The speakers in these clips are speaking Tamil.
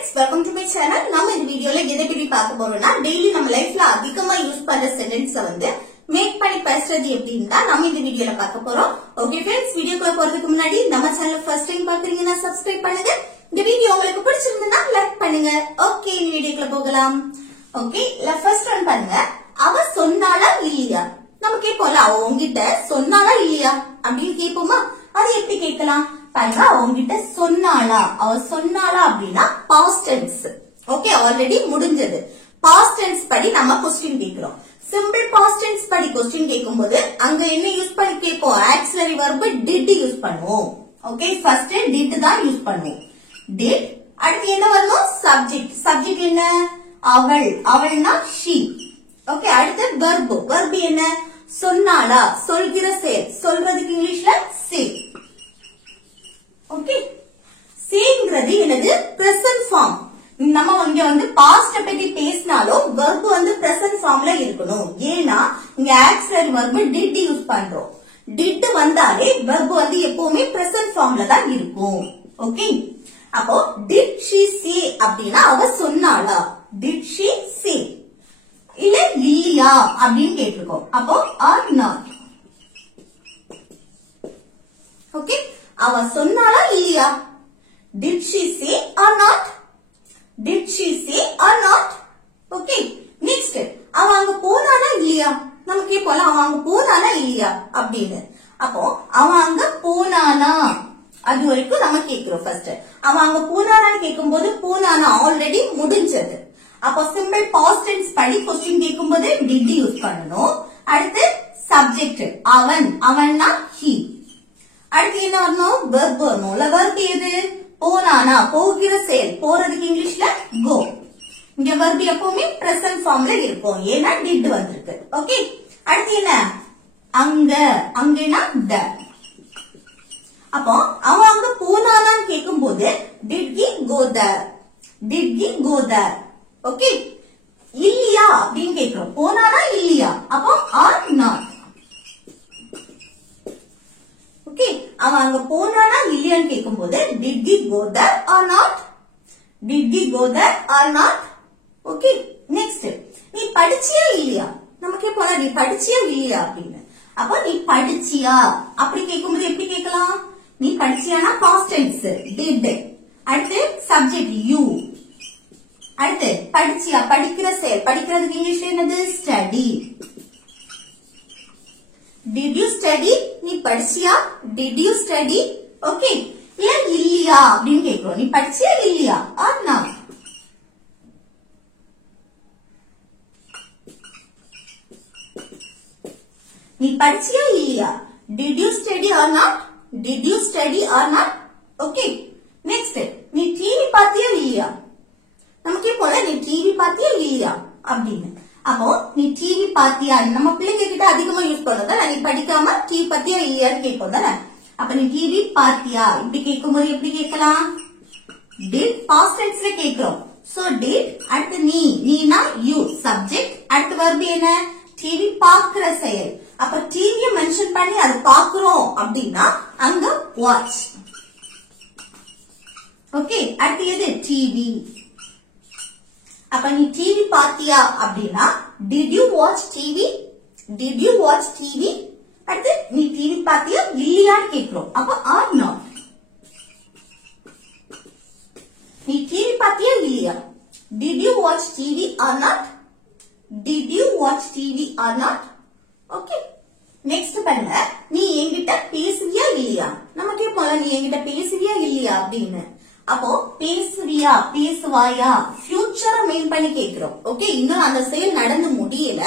friends, welcome to my channel. நம்ம இந்த வீடியோல எதை பத்தி பார்க்க போறோம்னா டெய்லி நம்ம லைஃப்ல அதிகமா யூஸ் பண்ற சென்டென்ஸ் வந்து மேக் பண்ணி பேசுறது எப்படின்னு தான் நம்ம இந்த வீடியோல பார்க்க போறோம். ஓகே फ्रेंड्स, வீடியோக்குள்ள போறதுக்கு முன்னாடி நம்ம சேனலை ஃபர்ஸ்ட் டைம் பாக்குறீங்கன்னா சப்ஸ்கிரைப் பண்ணுங்க. இந்த வீடியோ உங்களுக்கு பிடிச்சிருந்தா லைக் பண்ணுங்க. ஓகே, இந்த வீடியோக்குள்ள போகலாம். ஓகே, ஃபர்ஸ்ட் ஒன் பாருங்க. அவ சொன்னாலா இல்லையா? நம்ம கேட்போம்ல, அவ உங்ககிட்ட சொன்னாலா இல்லையா அப்படின்னு கேட்போமா? அது எப்படி கேட்கலாம் பாருங்க. அவங்கிட்ட சொன்னாளா, அவ சொன்னாளா அப்படின்னா பாஸ்ட் டென்ஸ். ஓகே, ஆல்ரெடி முடிஞ்சது. பாஸ்ட் டென்ஸ் படி நம்ம क्वेश्चन கேக்குறோம். சிம்பிள் பாஸ்ட் டென்ஸ் படி क्वेश्चन கேட்கும்போது அங்க என்ன யூஸ் பண்ணி கேட்போம்? ஆக்ஸிலரி வெர்ப் டிட் யூஸ் பண்ணுவோம். ஓகே, ஃபர்ஸ்ட் டிட் தான் யூஸ் பண்ணுவோம். டிட். அடுத்து என்ன வரணும்? சப்ஜெக்ட். சப்ஜெக்ட் என்ன? அவள். அவள்னா she. ஓகே, அடுத்து வெர்ப். வெர்ப் என்ன? சொன்னாளா, சொல்கிற செயல். சொல்றதுக்கு இங்கிலீஷ்ல say. ஓகே, சேங்கிறது என்னது? Present form. நம்ம இங்க வந்து பாஸ்ட் பத்தி பேசினாலும் வெர்ப் வந்து பிரசன்ட் ஃபார்ம்ல இருக்கணும். ஏன்னா இங்க ஆக்ஸிலரி வெர்ப் டிட் யூஸ் பண்றோம். டிட் வந்தாலே வெர்ப் வந்து எப்பவுமே பிரசன்ட் ஃபார்ம்ல தான் இருக்கும். ஓகே, அப்போ டிட் ஷி சே அப்படின்னா அவ சொன்னாளா. டிட் ஷி சே இல்ல இல்லையா அப்படின்னு கேட்டிருக்கோம். அப்போ ஆர் நாட். ஓகே, அவ சொன்னாலா இல்லையா? Did she say or not? Did she say or not? Okay, next. அவ அங்க போனானா இல்லையா? நம்ம கேட்போம்ல, அவ அங்க போனானா இல்லையா அப்படின்னு. அப்போ அவ அங்க போனானா அது வரைக்கும் நம்ம கேக்குறோம். ஃபர்ஸ்ட் அவ அங்க போனானான்னு கேட்கும்போது போனானா ஆல்ரெடி முடிஞ்சது. அப்போ சிம்பிள் பாஸ்ட் டென்ஸ் படி क्वेश्चन கேட்கும்போது did யூஸ் பண்ணணும். அடுத்து சப்ஜெக்ட் அவன். அவன்னா he. அடுத்து என்ன வரணும்? வெர்ப் வரணும். வெர்ப் எது? போனானா, போகிற செயல். போறதுக்கு இங்கிலீஷ்ல go. இங்க வெர்ப் எப்பவுமே பிரசன்ட் ஃபார்ம்ல இருக்கும். ஏன்னா did வந்திருக்கு. ஓகே, அடுத்து என்ன? அங்க. அங்கனா the. அப்போ அவன் அங்க போனானான்னு கேட்கும்போது did he go there? Did he go there? Okay, இல்லையா அப்படின்னு கேட்கிறோம். போனானா இல்லையா? அப்போ are not. ஓகே, அவன் அங்க போனானா இல்லையான்னு கேட்கும்போது did he go there or not? Did he go there or not? Okay, next. நீ படிச்சியா இல்லையா? நம்ம கேட்போம், நீ படிச்சியா இல்லையா அப்படின்னு. அப்ப நீ படிச்சியா அப்படி கேட்கும்போது எப்படி கேட்கலாம்? நீ படிச்சியானா பாஸ்ட் டென்ஸ் did. அடுத்து சப்ஜெக்ட் you. அடுத்து படிச்சியா, படிக்கிற செயல். படிக்கிறதுக்கு இங்கிலீஷ்ல என்னது? ஸ்டடி. Did you study? நீ படிச்சியா? Did you study? ஓகே, ஏன் இல்லையா அப்படின்னு கேக்குறோம். நீ படிச்சியா இல்லையா? or not? நீ படிச்சியா இல்லையா? Did you study or not? Did you study or not? Okay, next. நீ டிவி பாத்தியா இல்லையா? நமக்கே போல நீ டிவி பாத்தியா இல்லையா அப்படின்னு. அப்போ நீ டிவி பாத்தியா நம்ம பிள்ளைங்க கிட்ட அதிகமா யூஸ் பண்ணோம். நீ படிக்காம டிவி பாத்தியா இல்லையான்னு கேட்போம் தானே. அப்ப நீ டிவி பாத்தியா இப்படி கேட்கும்போது எப்படி கேட்கலாம்? டிட் பாஸ்ட் டென்ஸ்ல கேட்கிறோம். So did. அடுத்து நீ. நீனா யூ சப்ஜெக்ட். அடுத்து வெர்ப் என்ன? டிவி பாக்குற செயல். அப்ப டிவிய மென்ஷன் பண்ணி அது பாக்குறோம் அப்படின்னா அங்க வாட்ச். ஓகே, அடுத்து எது? டிவி. அப்ப நீ டிவி பாத்தியா அப்படின்னா did you watch TV? Did you watch TV? அடுத்து நீ டிவி பாத்தியா இல்லையான்னு கேக்குறோம். அப்ப are not. நீ டிவி பாத்தியா இல்லையா? Did you watch TV or not? Did you watch TV or not? Okay, next பாருங்க. நீ என்கிட்ட பேசுவியா இல்லையா? நம்ம கேட்போம்ல, நீ என்கிட்ட பேசுவியா இல்லையா அப்படின்னு. அப்போ பேசுவியா, பேசுவாயா ஃபியூச்சரை மெயின் பண்ணி கேக்குறோம். ஓகே, இன்னும் அந்த செயல் நடந்து முடியல,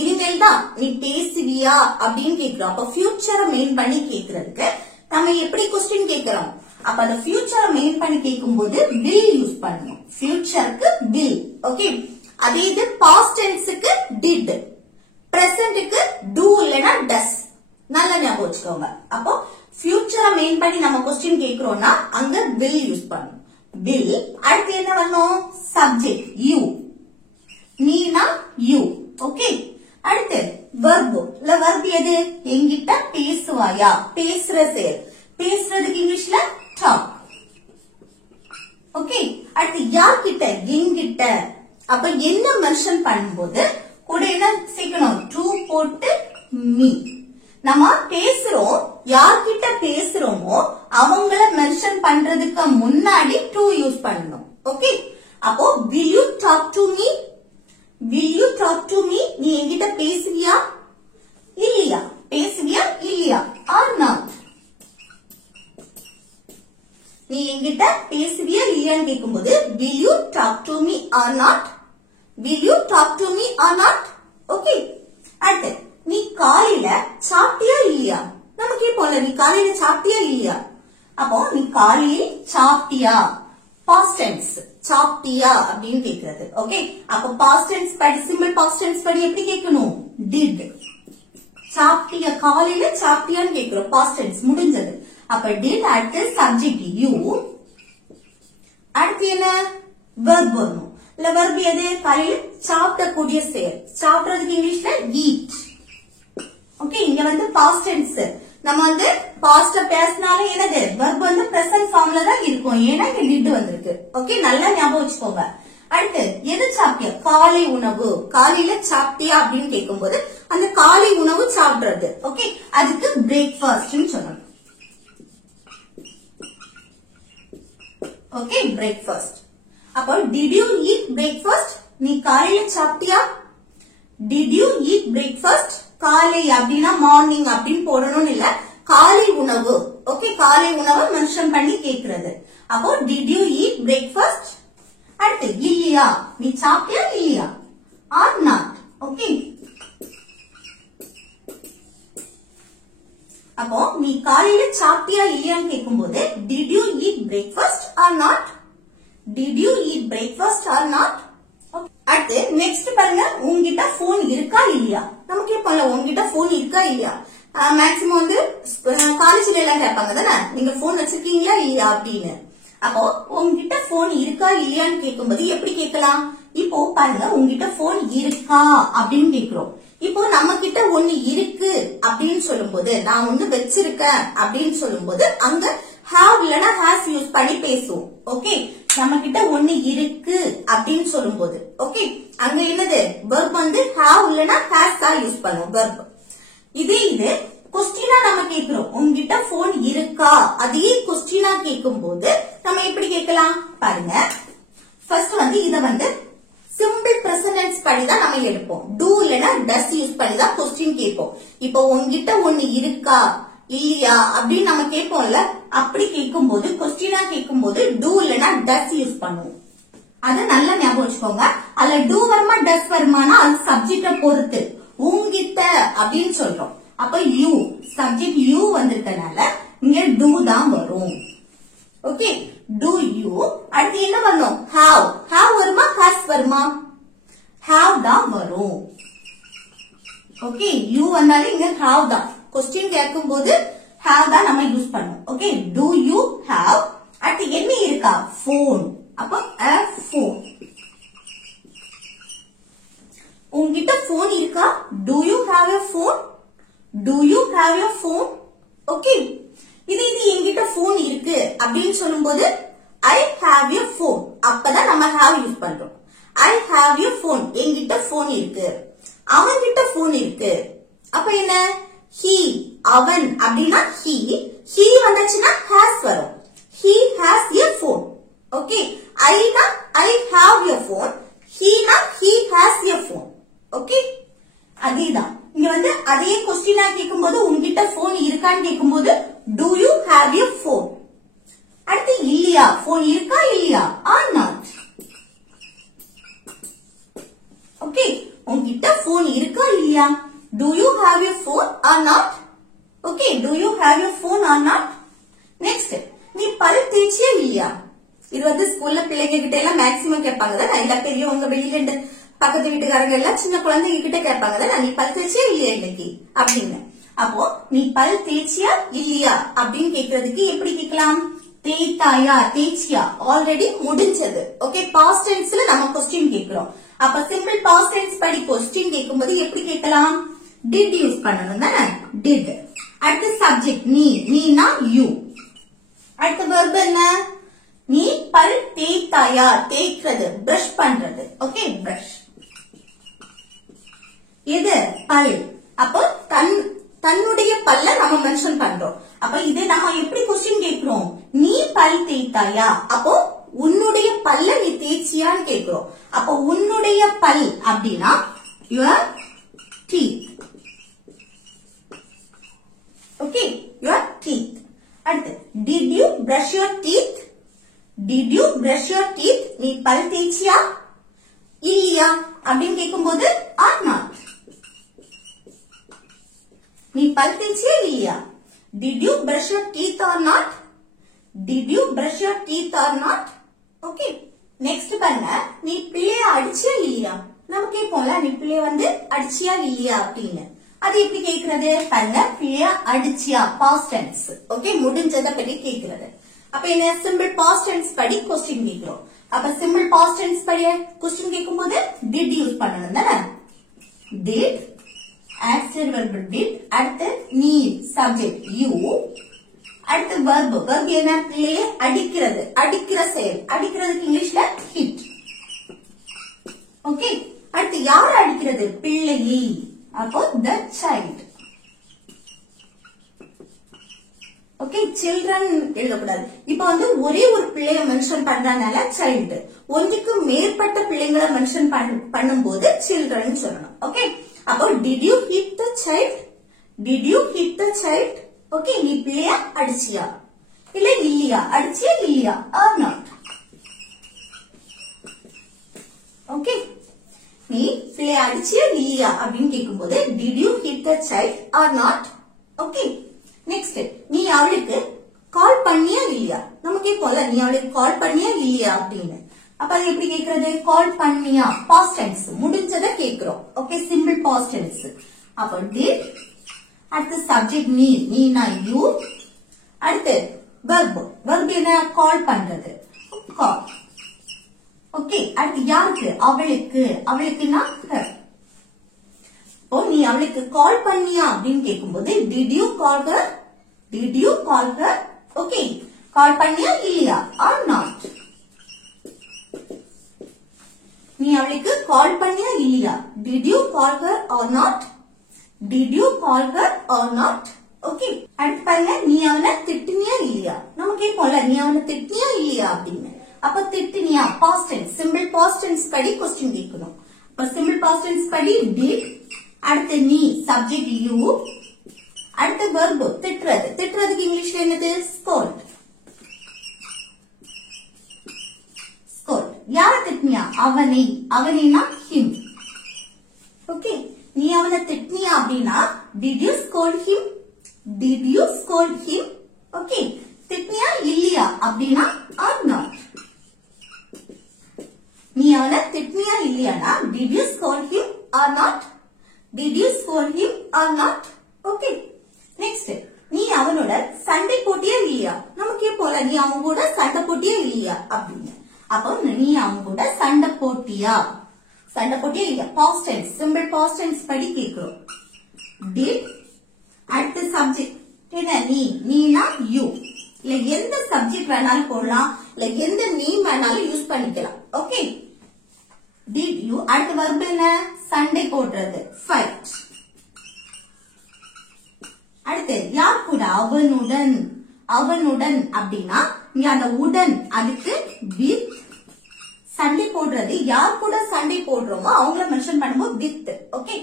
இனிமேல் தான் நீ பேசுவியா அப்படின்னு கேக்குறோம். அப்ப ஃபியூச்சரை மெயின் பண்ணி கேக்குறதுக்கு நம்ம எப்படி क्वेश्चन கேக்குறோம்? அப்ப அந்த ஃபியூச்சரை மெயின் பண்ணி கேட்கும்போது will யூஸ் பண்ணணும். ஃபியூச்சருக்கு will. ஓகே, அதே இது பாஸ்ட் டென்ஸ்க்கு did, பிரசன்ட்க்கு do இல்லனா does. நல்லா ஞாபகம் வச்சுக்கோங்க. அப்போ ஃபியூச்சரை மெயின் பண்ணி நம்ம क्वेश्चन கேக்குறோம்னா அங்க will யூஸ் பண்ணணும். will. அடுத்து என்ன வரணும்? Subject you. Neena you. Okay, அடுத்து verb. verb எது? என்கிட்ட பேசுவாயா, பேசுற செயல். பேசுறதுக்கு இங்கிலீஷ்ல talk. ஓகே, அடுத்து யார்கிட்ட என்கிட்ட அப்ப என்ன மென்ஷன் பண்ணும்போது கூட என்ன சேர்க்கணும் டு போட்டு மீ நம்ம பேசுறோம் யார்கிட்ட பேசுறோமோ அவங்கள மென்ஷன் பண்றதுக்கு முன்னாடி டு யூஸ் பண்ணணும் ஓகே அப்போ will you talk to me will you talk to me நீ என்கிட்ட பேசுவியா இல்லையா பேசுவியா இல்லையா or not நீ என்கிட்ட பேசுவியா இல்லையான்னு கேட்கும்போது will you talk to me or not will you talk to me or not okay அடுத்து நீ காலையில சாப்பிட்டியா இல்லையா நம்ம கேட்போம்ல நீ காலையில சாப்பிட்டியா இல்லையா அப்போ நீ காலையில் சாப்பிட்டியா past tense சாப்பிட்டியா அப்படின்னு கேக்குறது ஓகே அப்போ past tense படி சிம்பிள் past tense படி எப்படி கேட்கணும் did சாப்பிட்டியா காலையில சாப்பிட்டியான்னு கேக்குறோம் past tense முடிஞ்சது அப்ப did அடுத்து subject you அடுத்து என்ன verb வரணும் இல்ல verb எது காலையில சாப்பிடக்கூடிய செயல் சாப்பிடுறதுக்கு இங்கிலீஷ்ல eat ஓகே இங்க வந்து past tense நம்ம வந்து past பேசினாலே என்னது verb வந்து present formல தான் இருக்கும் ஏன்னா இங்க did வந்திருக்கு ஓகே நல்லா ஞாபகம் வச்சுக்கோங்க அடுத்து எது சாப்பிட்டியா காலை உணவு காலையில சாப்பிட்டியா அப்படின்னு கேட்கும்போது அந்த காலை உணவு சாப்பிடுறது ஓகே அதுக்கு பிரேக்ஃபாஸ்ட்னு சொல்லணும் ஓகே பிரேக்ஃபாஸ்ட் அப்போ did you eat breakfast நீ காலையில சாப்பிட்டியா did you eat breakfast காலை அப்படின்னா மார்னிங் அப்படின்னு போடணும் இல்ல காலை உணவு ஓகே காலை உணவை மென்ஷன் பண்ணி கேக்குறது அப்போ did you eat breakfast அடுத்து இல்லையா நீ சாப்பிட்டியா இல்லையா or not ஓகே அப்போ நீ காலையில சாப்பிட்டியா இல்லையான்னு கேட்கும்போது did you eat breakfast or not did you eat breakfast or not அடுத்து நெக்ஸ்ட் பாருங்க உங்ககிட்ட போன் இருக்கா இல்லையா நம்ம கேட்போம்ல உங்ககிட்ட போன் இருக்கா இல்லையா மேக்சிமம் வந்து காலேஜ்ல எல்லாம் கேட்பாங்க தானே நீங்க போன் வச்சிருக்கீங்களா இல்லையா அப்படின்னு அப்போ உங்ககிட்ட போன் இருக்கா இல்லையான்னு கேட்கும்போது எப்படி கேட்கலாம் இப்போ பாருங்க உங்ககிட்ட போன் இருக்கா அப்படின்னு கேக்குறோம் இப்போ நம்ம கிட்ட ஒண்ணு இருக்கு அப்படின்னு சொல்லும்போது நான் ஒண்ணு வச்சிருக்கேன் அப்படின்னு சொல்லும்போது அங்க have இல்லனா has யூஸ் பண்ணி பேசுவோம் ஓகே நம்ம கிட்ட ஒண்ணு இருக்கு அப்படின்னு சொல்லும்போது ஓகே அங்க என்னது verb வந்து have இல்லனா has தான் யூஸ் பண்ணுவோம் verb இது क्वेश्चना நம்ம கேக்குறோம் உங்ககிட்ட போன் இருக்கா அதே क्वेश्चना கேக்கும்போது நம்ம எப்படி கேட்கலாம் பாருங்க ஃபர்ஸ்ட் வந்து இத வந்து சிம்பிள் பிரசன்ட் டென்ஸ் படி தான் நம்ம எடுப்போம் do இல்லனா does யூஸ் பண்ணி தான் क्वेश्चन கேட்போம் இப்போ உங்ககிட்ட ஒண்ணு இருக்கா இல்லையா அப்படின்னு நம்ம கேட்போம்ல அப்படி கேட்கும்போது क्वेश्चना கேட்கும்போது do இல்லனா does யூஸ் பண்ணுவோம் அத நல்லா ஞாபகம் வச்சுக்கோங்க அதுல do வருமா does வருமானா அது சப்ஜெக்ட்ட பொறுத்து உங்ககிட்ட அப்படின்னு சொல்றோம் அப்ப you சப்ஜெக்ட் you வந்திருக்கனால இங்க do தான் வரும் ஓகே do you அடுத்து என்ன வரணும் have வருமா has வருமா have தான் வரும் ஓகே you வந்தாலே இங்க have தான் क्वेश्चन கேட்கும்போது have தான் நம்ம யூஸ் பண்ணுவோம் ஓகே do you have அடுத்து என்ன இருக்கா phone அப்ப a phone உங்ககிட்ட phone இருக்கா do you have a phone do you have a phone okay இது என்கிட்ட phone இருக்கு அப்படின்னு சொல்லும்போது I have a phone அப்பதான் நம்ம have யூஸ் பண்றோம் I have a phone என்கிட்ட phone இருக்கு அவன்கிட்ட phone இருக்கு அப்ப என்ன he அவன் அப்படினா he வந்துச்சுனா has வரும் he has a phone okay I have a phone he has a phone okay அதேதான் இங்க வந்து அதே क्वेश्चना கேக்கும்போது உன்கிட்ட phone இருக்கான்னு கேக்கும்போது do you have a phone அடுத்து இல்லையா phone இருக்கா இல்லையா or not ஓகே உன்கிட்ட phone இருக்கா இல்லையா do you have a phone or not okay do you have a phone or not next நீ பல் தேய்ச்சியா இல்லையா இது வந்து ஸ்கூல்ல பிள்ளைங்க கிட்ட எல்லாம் மேக்ஸிமம் கேட்பாங்க இல்ல பெரியவங்க வெளியில பக்கத்து வீட்டுக்காரங்க எல்லாம் சின்ன குழந்தைங்க கிட்ட கேட்பாங்க நீ பல் தேய்ச்சியா இல்லையா இன்னைக்கு அப்படின்னு அப்போ நீ பல் தேய்ச்சியா இல்லையா அப்படின்னு கேக்குறதுக்கு எப்படி கேட்கலாம் தேய்த்தாயா தேய்ச்சியா ஆல்ரெடி முடிஞ்சது ஓகே பாஸ்ட் டென்ஸ்ல நம்ம क्वेश्चन கேக்குறோம் அப்ப சிம்பிள் பாஸ்ட் டென்ஸ் படி क्वेश्चन கேக்கும்போது எப்படி கேட்கலாம் did யூஸ் பண்ணணும் தானே did அடுத்து சப்ஜெக்ட் நீனா you அடுத்து verb என்ன நீ பல் தேய்த்தாயா? தேய்க்கிறது, பிரஷ் பண்றது. Okay, brush. இது பல். அப்போ தன்னுடைய பல்ல நம்ம மென்ஷன் பண்றோம். அப்ப இது நம்ம எப்படி கொஸ்டின் கேட்கிறோம்? நீ பல் தேய்த்தாயா? அப்போ உன்னுடைய பல்ல நீ தேய்ச்சியான்னு கேட்கிறோம். அப்போ உன்னுடைய பல் அப்படின்னா your teeth. Okay, your teeth. அடுத்து did you brush your teeth? Did you brush your teeth? நீ பல் தேய்ச்சியா இல்லையா அப்படின்னு கேட்கும்போது or not. நீ பல் தேய்ச்சியா இல்லையா? Did you brush your teeth or not? Did you brush your teeth or not? Okay. Next பாருங்க, நீ பிள்ளைய அடிச்சியா இல்லையா? நம்ம கேட்போம்ல, நீ பிள்ளைய வந்து அடிச்சியா இல்லையா அப்படின்னு. அது எப்படி கேக்குறது? பாருங்க, பிள்ளைய அடிச்சியா, பாஸ்ட் டென்ஸ். ஓகே, முடிஞ்சத படி கேக்குறது. அப்ப என்ன, சிம்பிள் பாஸ்ட் டென்ஸ் படி கொஸ்டின் கேக்குறோம். அப்ப சிம்பிள் பாஸ்ட் டென்ஸ் படி கொஸ்டின் கேட்கும்போது டிட் யூஸ் பண்ணணும் தானே. டிட், ஆக்சியல் வெர்ப் டிட், அடுத்து நீ சப்ஜெக்ட் யூ, அடுத்து வெர்ப். வெர்ப் என்ன? பிள்ளைய அடிக்கிறது, அடிக்கிற செயல். அடிக்கிறதுக்கு இங்கிலீஷ்ல ஹிட். ஓகே, அடுத்து யார் அடிக்கிறது? பிள்ளையை. அப்போ the child. ஓகே, children எழுதக்கூடாது. இப்ப வந்து ஒரே ஒரு பிள்ளைய மென்ஷன் பண்றதுனால சைல்டு. ஒன்றுக்கு மேற்பட்ட பிள்ளைங்களை மென்ஷன் பண்ணும்போது children சொல்லணும். ஓகே, அப்போ did you hit the child? Did you hit the child? Okay, நீ பிள்ளைய அடிச்சியா இல்ல இல்லையா? அடிச்சியா இல்லையா or not? ஓகே, நீ பிள்ளைய அடிச்சியா இல்லையா அப்படின்னு கேட்கும்போது did you hit the child or not? Okay, next, நீ அவளுக்கு கால் பண்ணியா இல்லையா? நம்ம கேட்போம்ல, நீ அவளுக்கு கால் பண்ணியா இல்லையா அப்படின்னு. அப்ப அது எப்படி கேக்குறது? கால் பண்ணியா, பாஸ்ட் டென்ஸ், முடிஞ்சத கேக்குறோம். Okay, simple past tense. அப்ப did, அடுத்து சப்ஜெக்ட் நீ, நீனா யூ, அடுத்து வெர்ப். வெர்ப் என்ன? கால் பண்றது, கால். ஓகே, அடுத்து யாருக்கு? அவளுக்கு. அவளுக்குன்னா her. இப்போ நீ அவளுக்கு கால் பண்ணியா அப்படின்னு கேட்கும்போது did you call her? Did you call her? Okay, call பண்ணியா இல்லையா or not? நீ அவளுக்கு கால் பண்ணியா இல்லையா? Did you call her or not? Did you call her or not? Okay, அடுத்து பாருங்க, நீ அவனை திட்டினியா இல்லையா? நம்ம கேட்போம்ல, நீ அவனை திட்டினியா இல்லையா அப்படின்னு. அப்ப திட்டினியா, past tense, simple past tense படி கொஸ்டின் கேட்கணும். அப்ப சிம்பிள் பாஸ்ட் டென்ஸ் படி did, அடுத்து நீ சப்ஜெக்ட் யூ, அடுத்து வெர்ப் திட்டுறது. திட்டுறதுக்கு இங்கிலீஷ்ல என்னது? scold. scold. யார திட்டினியா? அவனை. அவனைனா him. ஓகே, நீ அவனை திட்டினியா அப்படின்னா did you scold him? Did you scold him? Okay, திட்டினியா இல்லையா அப்படின்னா or not? நீ அவனை திட்டினியா இல்லையானா did you scold him or not? Did you scold him or not? Okay, next, நீ அவனோட சண்டை போட்டியா இல்லையா? நம்ம கேட்போம்ல, நீ அவங்க கூட சண்டை போட்டியா இல்லையா அப்படின்னு. அப்போ நீ அவங்க கூட சண்டை போட்டியா, சண்டை போட்டியா இல்லையா, past tense, simple past tense படி கேக்குறோம். did, அடுத்து சப்ஜெக்ட் என்ன? நீ, நீனா யூ. இல்ல எந்த சப்ஜெக்ட் வேணாலும் போடலாம், இல்ல எந்த நேம் வேணாலும் யூஸ் பண்ணிக்கலாம். ஓகே, did you, அடுத்து வெர்ப் என்ன? சண்டை போடுறது, fight. அடுத்து யார் கூட? அவனுடன். அவனுடன் அப்படின்னா இங்க அந்த உடன், அதுக்கு with. சண்டை போடுறது, யார் கூட சண்டை போடுறோமோ அவங்கள மென்ஷன் பண்ணும்போது with. ஓகே,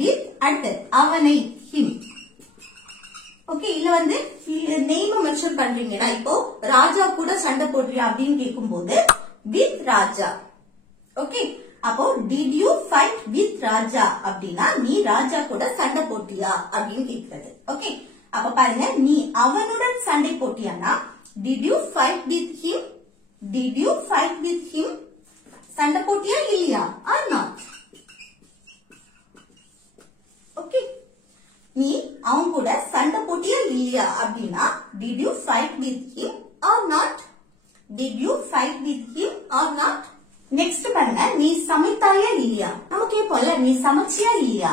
with, அடுத்து அவனை, him. ஓகே, இல்ல வந்து நேம் மென்ஷன் பண்றீங்கன்னா, இப்போ ராஜா கூட சண்டை போடுறியா அப்படின்னு கேட்கும்போது with ராஜா. ஓகே, அப்போ did you fight with ராஜா அப்படின்னா நீ ராஜா கூட சண்டை போட்டியா அப்படின்னு கேட்கிறது. ஓகே, அப்ப பாருங்க, நீ அவனுடன் சண்டை போட்டியானா did you fight with him? Did you fight with him? சண்டை போட்டியா இல்லையா or not? ஓகே, நீ அவன் கூட சண்டை போட்டியா இல்லையா அப்படின்னா did you fight with him or not? Did you fight with him or not? Next பாருங்க, நீ சமைத்தாயா இல்லையா? நம்ம கேட்போம்ல, நீ சமைச்சியா இல்லையா?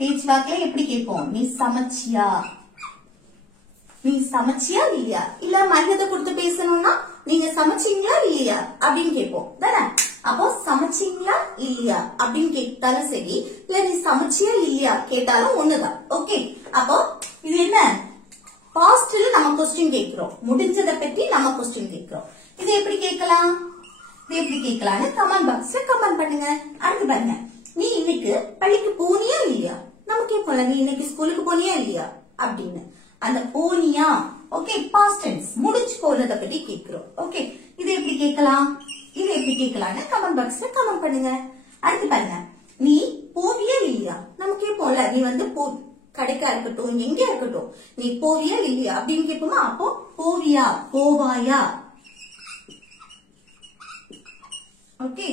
பேச்சு வாக்குல எப்படி கேட்போம்? நீ சமைச்சியா, நீ சமைச்சியா இல்லையா? இல்ல மரியாதை கொடுத்து பேசணும்னா நீங்க சமைச்சீங்களா இல்லையா அப்படின்னு கேட்போம் தானே. அப்போ சமைச்சீங்களா இல்லையா அப்படின்னு கேட்டாலும் சரி, இல்ல நீ சமைச்சியா இல்லையா கேட்டாலும் ஒண்ணுதான். ஓகே, அப்போ இது என்ன, பாஸ்ட்ல நம்ம கொஸ்டின் கேட்கிறோம், முடிஞ்சதை பற்றி நம்ம கொஸ்டின் கேட்கிறோம். இது எப்படி கேட்கலாம், இது எப்படி கேட்கலாம்னு கமெண்ட் பாக்ஸ்ல கமெண்ட் பண்ணுங்க. அடுத்து பாருங்க, நீ இன்னைக்கு பள்ளிக்கு போனியா இல்லையா நம்ம கேட்போம்ல, நீ இன்னைக்கு ஸ்கூலுக்கு போனியா இல்லையா அப்படின்னு. அந்த போனியா ஓகே பாஸ்ட் டென்ஸ், முடிஞ்சு போனதை பத்தி கேட்கிறோம். ஓகே, இது எப்படி கேட்கலாம், இது எப்படி கேட்கலாம்னு கமெண்ட் பாக்ஸ்ல கமெண்ட் பண்ணுங்க. அடுத்து பாருங்க, நீ போவியா இல்லையா நம்ம கேட்போம்ல, நீ வந்து கடைக்கா இருக்கட்டும் எங்க இருக்கட்டும் நீ போவியா இல்லையா அப்படின்னு கேட்போமா. அப்போ போவியா போவாயா. ஓகே,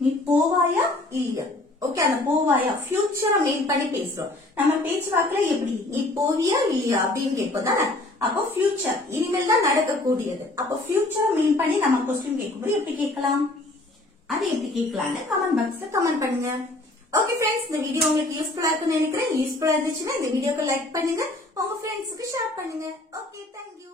நீ போவாயா இல்லையா. ஓகே, அந்த போவாயா ஃபியூச்சரை மெயின் பண்ணி பேசுறோம். நம்ம பேச்சு வாக்குல எப்படி நீ போவியா இல்லையா அப்படின்னு கேட்போம் தானே. அப்போ ஃபியூச்சர் இனிமேல் தான் நடக்கக்கூடியது. அப்போ ஃபியூச்சரை மெயின் பண்ணி நம்ம கொஸ்டின் கேட்கும்போது எப்படி கேட்கலாம், அது எப்படி கேட்கலாம்னு கமெண்ட் பாக்ஸ்ல கமெண்ட் பண்ணுங்க. ஓகே ஃப்ரெண்ட்ஸ், இந்த வீடியோ உங்களுக்கு யூஸ்ஃபுல்லா இருக்குன்னு நினைக்கிறேன். யூஸ்ஃபுல்லா இருந்துச்சுன்னா இந்த வீடியோக்கு லைக் பண்ணுங்க, உங்க ஃப்ரெண்ட்ஸுக்கு ஷேர் பண்ணுங்க. Okay, thank you.